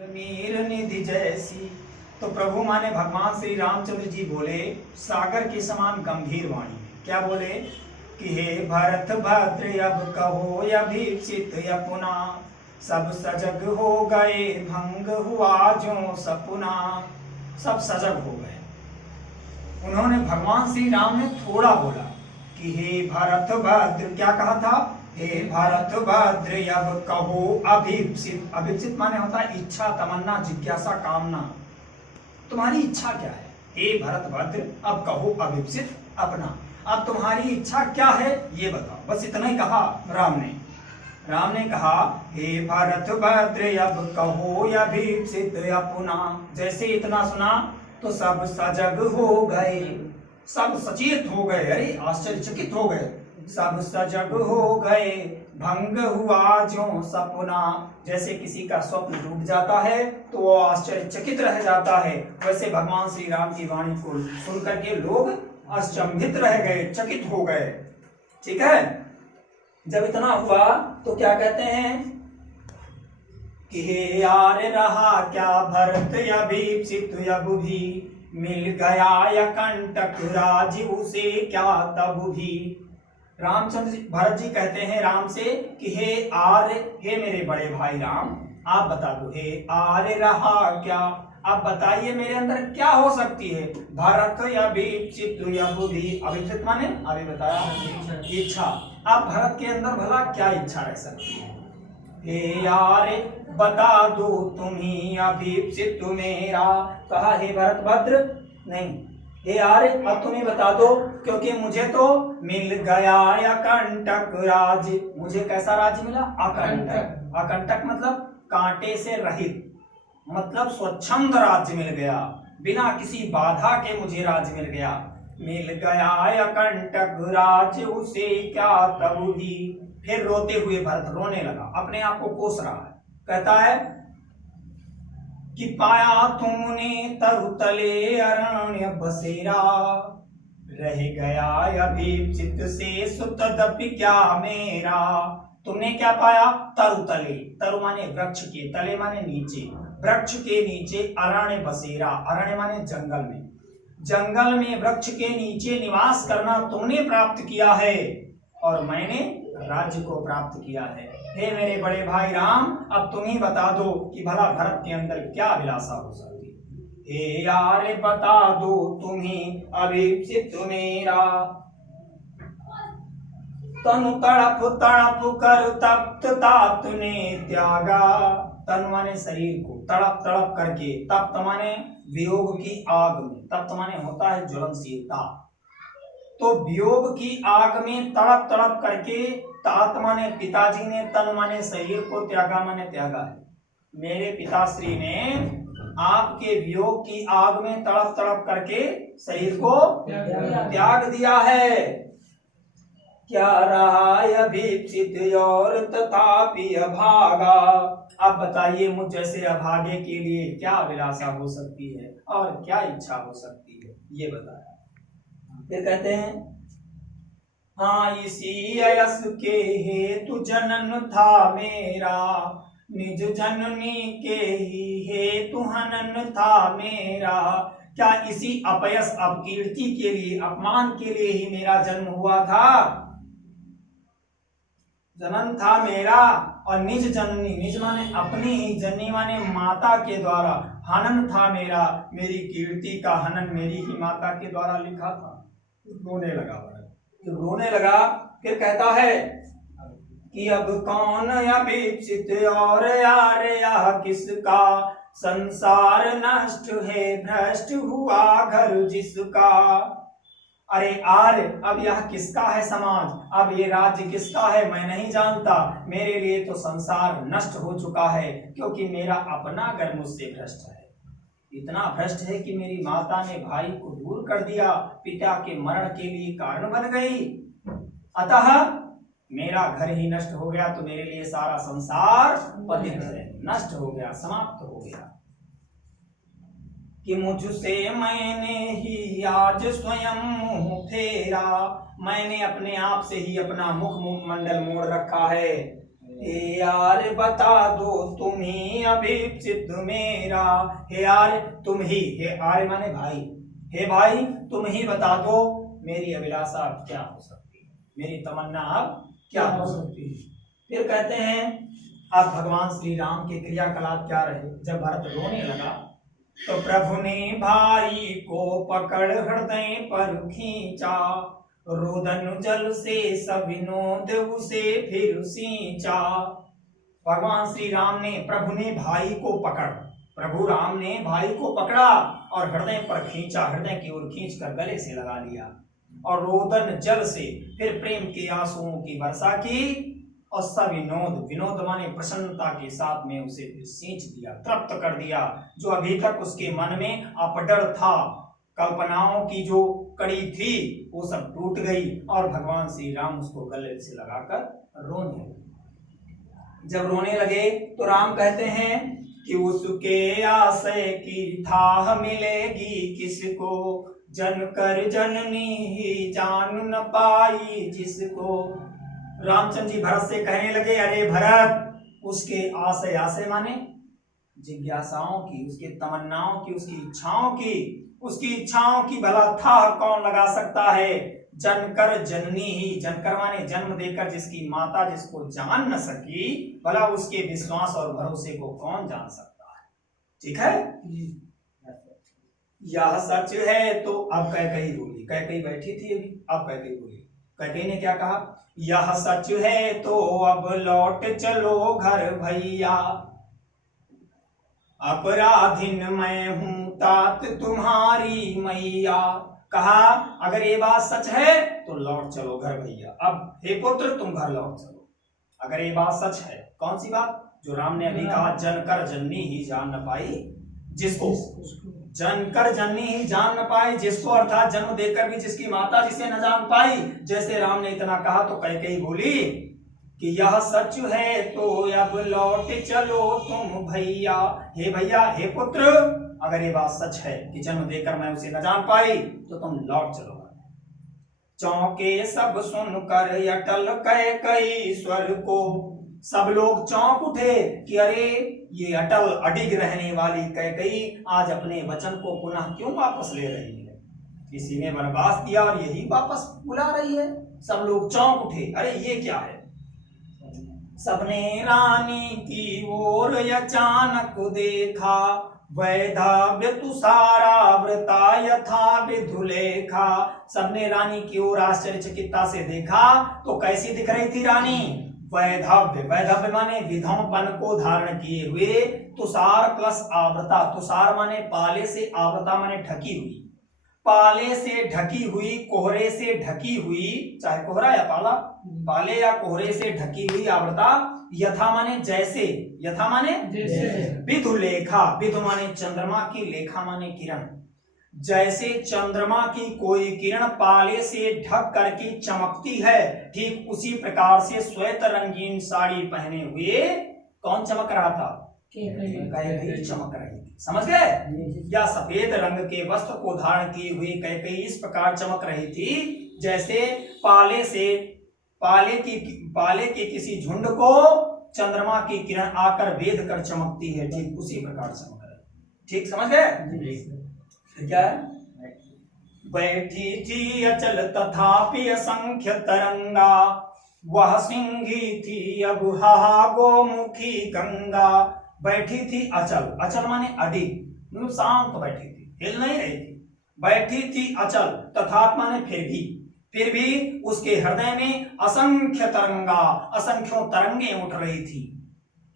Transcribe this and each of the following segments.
मीर निधि जैसी। तो प्रभु माने भगवान श्री रामचंद्र जी बोले सागर के समान गंभीर वाणी में क्या बोले कि हे भरत भद्र अब कहो अभीप्सित अपना, सब सजग हो गए भंग हुआ जो सपना। सब सजग हो गए। उन्होंने भगवान श्री राम ने थोड़ा बोला कि हे भरत भद्र, क्या कहा था? हे भरत भद्र अब कहो अभीप्सित। अभीप्सित माने होता है इच्छा, तमन्ना, जिज्ञासा, कामना। तुम्हारी इच्छा क्या है? हे भरत भद्र अब कहो अभीप्सित अपना। अब तुम्हारी इच्छा क्या है ये बताओ। बस इतना ही कहा राम ने। राम ने कहा हे भरत भद्र अब कहो अभीप्सित अपना। जैसे इतना सुना तो सब सजग हो गए, सब सचेत हो गए, अरे आश्चर्यचकित हो गए। सब सजग हो गए भंग हुआ जो सपना। जैसे किसी का स्वप्न टूट जाता है तो वो आश्चर्यचकित रह जाता है, वैसे भगवान श्री राम की वाणी को सुन करके लोग अचंभित रह गए, चकित हो गए। ठीक है। जब इतना हुआ तो क्या कहते हैं कि हे यार रहा क्या भरत अभीप्सित अब भी, मिल गया या कंटक राज उसे क्या तब भी। रामचंद्र भरत जी कहते हैं राम से कि हे आर्य, हे मेरे बड़े भाई राम, आप बता दो हे आर्य रहा क्या। आप बताइए मेरे अंदर क्या हो सकती है। भरत अभीप्सित अब भी, अभीप्सित माने अभी बताया इच्छा। आप भरत के अंदर भला क्या इच्छा रह सकती है? हे आर्य बता दो तुम्ही अभीप्सित मेरा। कहा हे भरत भद्र, नहीं हे आर्य अब तुम्हें बता दो, क्योंकि मुझे तो मिल गया अकंटक राज। मुझे कैसा राज्य मिला? अकंटक। अकंटक मतलब कांटे से रहित, मतलब स्वच्छंद राज्य मिल गया, बिना किसी बाधा के मुझे राज्य मिल गया। मिल गया अकंटक राज उसे क्या तब भी। फिर रोते हुए भरत रोने लगा, अपने आप को कोस रहा है। कहता है कि पाया तुमने तरुतले अरण्य बसेरा, रह गया अभीप्सित से सुतदपि क्या मेरा। तुमने क्या पाया? तरुतले, तरु माने वृक्ष के, तले माने नीचे, वृक्ष के नीचे अरण्य बसेरा। अरण्य माने जंगल में, जंगल में वृक्ष के नीचे निवास करना तुमने प्राप्त किया है और मैंने राज्य को प्राप्त किया है। हे मेरे बड़े भाई राम, अब तुम ही बता दो कि भला भरत के अंदर क्या अभिलाषा हो सकती है। हे यार बता दो तुम ही अभीप्सित मेरा। तनु तड़प तड़प कर तप्त ताप ने त्यागा। तन माने शरीर को, तड़प तड़प करके, तप्त माने वियोग की आग में, तप्त माने होता है ज्वलनशीलता। तो वियोग की आग में तड़प तड़प करके, तात माने पिताजी ने, तन माने शरीर को, त्यागा माने त्यागा है। मेरे पिताश्री ने आपके वियोग की आग में तड़प तड़प करके शरीर को त्याग दिया है। क्या रहा अभीप्सित और तथापि अभागा। अब बताइए मुझ जैसे अभागे के लिए क्या अभिलाषा हो सकती है और क्या इच्छा हो सकती है, ये बताया। फिर कहते हैं हाँ इसी यश के हेतु जनन था मेरा, निज जननी के ही हेतु हनन था मेरा। क्या इसी अपयश अपकीर्ति के लिए, अपमान के लिए ही मेरा जन्म हुआ था? जनन था मेरा और निज जननी, निज माने अपनी ही, जननी माने माता के द्वारा, हनन था मेरा, मेरी कीर्ति का हनन मेरी ही माता के द्वारा लिखा था। रोने लगा भरत, जब रोने लगा फिर कहता है कि अब कौन अभीप्सित और यार यह किसका, संसार नष्ट है भ्रष्ट हुआ घर जिसका। अरे आर्य अब यह किसका है समाज, अब ये राज्य किसका है मैं नहीं जानता। मेरे लिए तो संसार नष्ट हो चुका है, क्योंकि मेरा अपना घर मुझसे भ्रष्ट है। इतना भ्रष्ट है कि मेरी माता ने भाई को दूर कर दिया, पिता के मरण के लिए कारण बन गई। अतः मेरा घर ही नष्ट हो गया तो मेरे लिए सारा संसार पतित है, नष्ट हो गया, समाप्त हो गया। कि मुझसे मैंने ही आज स्वयं मुंह फेरा, मैंने अपने आप से ही अपना मुख मंडल मोड़ रखा है। हे यार बता दो तुम ही अभिप्सित मेरा। हे यार तुम ही, हे आर्य माने भाई, हे भाई तुम ही बता दो मेरी अभिलाषा अब क्या हो सकती है, मेरी तमन्ना अब क्या हो सकती है। फिर कहते हैं अब भगवान श्री राम के क्रियाकलाप क्या रहे। जब भरत रोने लगा तो प्रभु ने भाई को पकड़ हृदय पर खींचा, रोदन जल से सविनोद उसे फिर सींचा। भगवान श्री राम ने, प्रभु ने भाई को पकड़, प्रभु राम ने भाई को पकड़ा और हृदय पर खींचा, हृदय की ओर खींचकर गले से लगा लिया और रोदन जल से फिर प्रेम के आंसुओं की वर्षा की और सविनोद, विनोद माने प्रसन्नता के साथ में उसे फिर सींच दिया, तृप्त कर दिया। जो अभी तक उसके मन में अपडर था, कल्पनाओं की जो कड़ी थी वो सब टूट गई और भगवान श्री राम उसको गले से लगाकर रोने लगे। जब रोने लगे तो राम कहते हैं कि उसके आशय की थाह मिलेगी किसको, जन कर जननी ही जान न पाई जिसको। रामचंद्र जी भरत से कहने लगे, अरे भरत उसके आशय, आशय माने जिज्ञासाओं की, उसके तमन्नाओं की, उसकी इच्छाओं की भला था कौन लगा सकता है। जनकर जननी ही, जनकर माने जन्म देकर जिसकी माता जिसको जान न सकी, भला उसके विश्वास और भरोसे को कौन जान सकता है। ठीक है, यह सच है। तो अब कैकेयी बोली, कैकेयी बैठी थी अभी, अब कैकेयी बोली। कैकेयी ने क्या कहा, यह सच है तो अब लौट चलो घर भैया, अपराधीन मैं हूं तात तुम्हारी मैया। कहा अगर ये बात सच है तो लौट चलो घर भैया, अब हे पुत्र तुम घर लौट चलो। अगर ये बात सच है, कौन सी बात, जो राम ने अभी कहा, जनकर जननी ही जान न पाई जिसको, जनकर जननी ही जान न पाई जिसको, अर्थात जन्म देकर भी जिसकी माता जिसे न जान पाई। जैसे राम ने इतना कहा तो कैकेयी बोली कि यह सच है तो अब लौट चलो तुम भैया, हे भैया, हे पुत्र, अगर ये बात सच है कि जन्म देकर मैं उसे न जान पाई तो तुम लौट चलो। चौंके सब सुनकर अटल कैकेयी स्वर को, सब लोग चौंक उठे कि अरे ये अटल अडिग रहने वाली कैकेयी आज अपने वचन को पुनः क्यों वापस ले रही है। किसी ने वनवास दिया और यही वापस बुला रही है। सब लोग चौंक उठे, अरे ये क्या है। सबने रानी की ओर अचानक देखा, वैधाव्य तुषारा व्रता यथा विधुलेखा। सबने रानी की ओर आश्चर्यचकितता से देखा तो कैसी दिख रही थी रानी, वैधव्य, वैधव्य माने विधौपन को धारण किए हुए, तुषार प्लस आवृता, तुषार माने पाले से, आवृता माने ढकी हुई, पाले से ढकी हुई, कोहरे से ढकी हुई, चाहे कोहरा या पाला, पाले या कोहरे से ढकी हुई आवृता, यथा माने जैसे, यथा माने जैसे, विधु लेखा, विधु माने चंद्रमा की, लेखा माने किरण, जैसे चंद्रमा की कोई किरण पाले से ढक करके चमकती है, ठीक उसी प्रकार से श्वेत रंगीन साड़ी पहने हुए कौन चमक रहा था, कैकेयी चमक रही थी। समझ गए, या सफेद रंग के वस्त्र को धारण किए हुए कैकेयी इस प्रकार चमक रही थी जैसे पाले से, पाले के किसी झुंड को चंद्रमा की किरण आकर वेध कर चमकती है, ठीक उसी प्रकार चमक रही। ठीक समझ गए। क्या बैठी थी अचल तथापि असंख्य तरंगा, वह सिंही थी अब हाहा गोमुखी गंगा। बैठी थी अचल, अचल माने अडिग, मतलब शांत बैठी थी, हिल नहीं रही थी। बैठी थी अचल, तथा माने फिर भी उसके हृदय में असंख्य तरंगा, असंख्यों तरंगे उठ रही थी।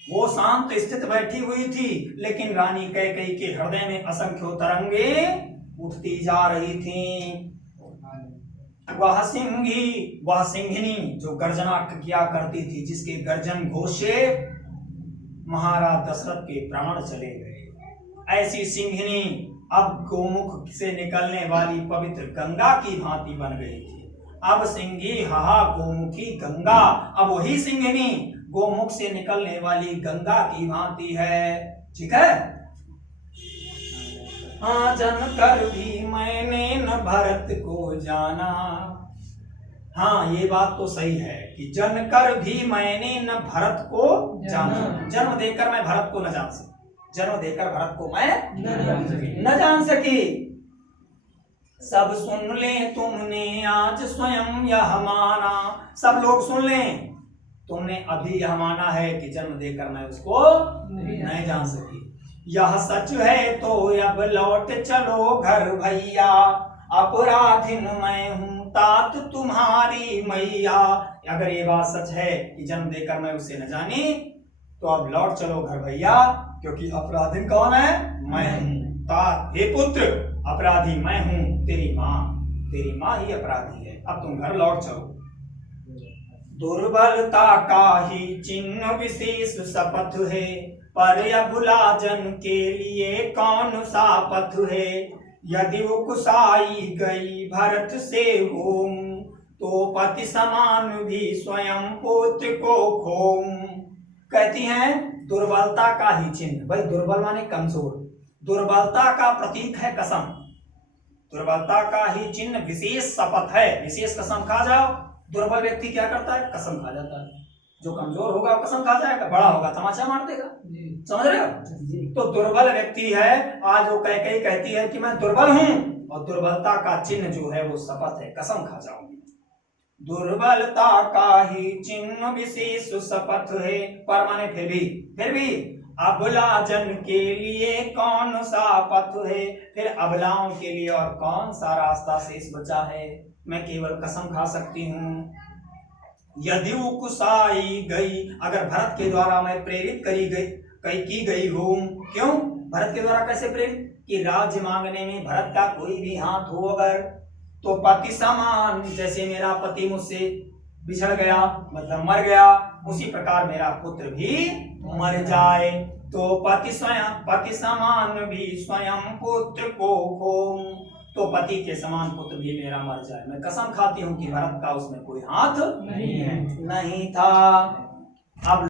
वो शांत स्थित बैठी हुई थी, लेकिन रानी कैकेयी के हृदय में असंख्यों तरंगे उठती जा रही थी। वह सिंही, वह सिंहिनी जो गर्जना किया करती थी, जिसके गर्जन घोष से महाराज दशरथ के प्राण चले गए, ऐसी सिंहिनी अब गोमुख से निकलने वाली पवित्र गंगा की भांति बन गई थी। अब सिंही हाहा गोमुखी गंगा, अब वही सिंहिनी गोमुख से निकलने वाली गंगा की भांति है। ठीक है। हाँ, जन कर भी मैंने न भरत को जाना, हाँ, ये बात तो सही है कि जन कर भी मैंने न भरत को जाना, जन्म देकर मैं भरत को न जान सकी, जन्म देकर भरत को मैं न जान सकी। सब सुन ले तुमने आज स्वयं यह माना, सब लोग सुन लें, तुमने अभी यह माना है कि जन्म देकर मैं उसको नहीं जान सकी। यह सच है तो अब लौट चलो घर भैया, अपराधिन मैं हूं तात तुम्हारी मैया। अगर ये बात सच है कि जन्म देकर मैं उसे न जानी, तो अब लौट चलो घर भैया, क्योंकि अपराधी कौन है? मैं हूं। तात हे पुत्र, अपराधी मैं हूं, तेरी माँ ही अपराधी है, अब तुम घर लौट चलो। दुर्बलता का ही चिन्ह विशेष शपथ है, पर अबुला जन के लिए कौन सा पथ है। यदि उकसाई गई भरत से होम, तो पति समान भी स्वयं पुत्र को खोम। कहती हैं दुर्बलता का ही चिन्ह, भाई दुर्बल माने कमजोर, दुर्बलता का प्रतीक है कसम, दुर्बलता का ही चिन्ह विशेष शपथ है। विशेष कसम खा जाओ, दुर्बल व्यक्ति क्या करता है? कसम खा जाता है। जो कमजोर होगा कसम खा जाएगा, बड़ा होगा तमाचा मार देगा, समझ रहे हो? तो दुर्बल व्यक्ति है, आज वो कई कहती है कि मैं दुर्बल हूं, और दुर्बलता का चिन्ह जो है वो शपथ है, कसम खा जाऊंगी। दुर्बलता का ही चिन्ह विशेष शपथ है, पर माने फिर भी अबला जन के लिए कौन सा पथ है। फिर अबलाओं के लिए और कौन सा रास्ता शेष बचा है? मैं केवल कसम खा सकती हूँ। यदि उकसाई गई, अगर भरत के द्वारा मैं प्रेरित की गई हूँ, क्यों भरत के द्वारा कैसे प्रेरित? कि राज्य मांगने में भरत का कोई भी हाथ हो अगर, तो पति समान, जैसे मेरा पति मुझसे बिछड़ गया मतलब मर गया, उसी प्रकार मेरा पुत्र भी मर जाए, तो पति समान भी स्वयं पुत्र को खोम। तो पति के समान पुत्र भी मेरा मर जाए। मैं कसम खाती हूँ कि भरत का उसमें कोई हाथ नहीं था। अब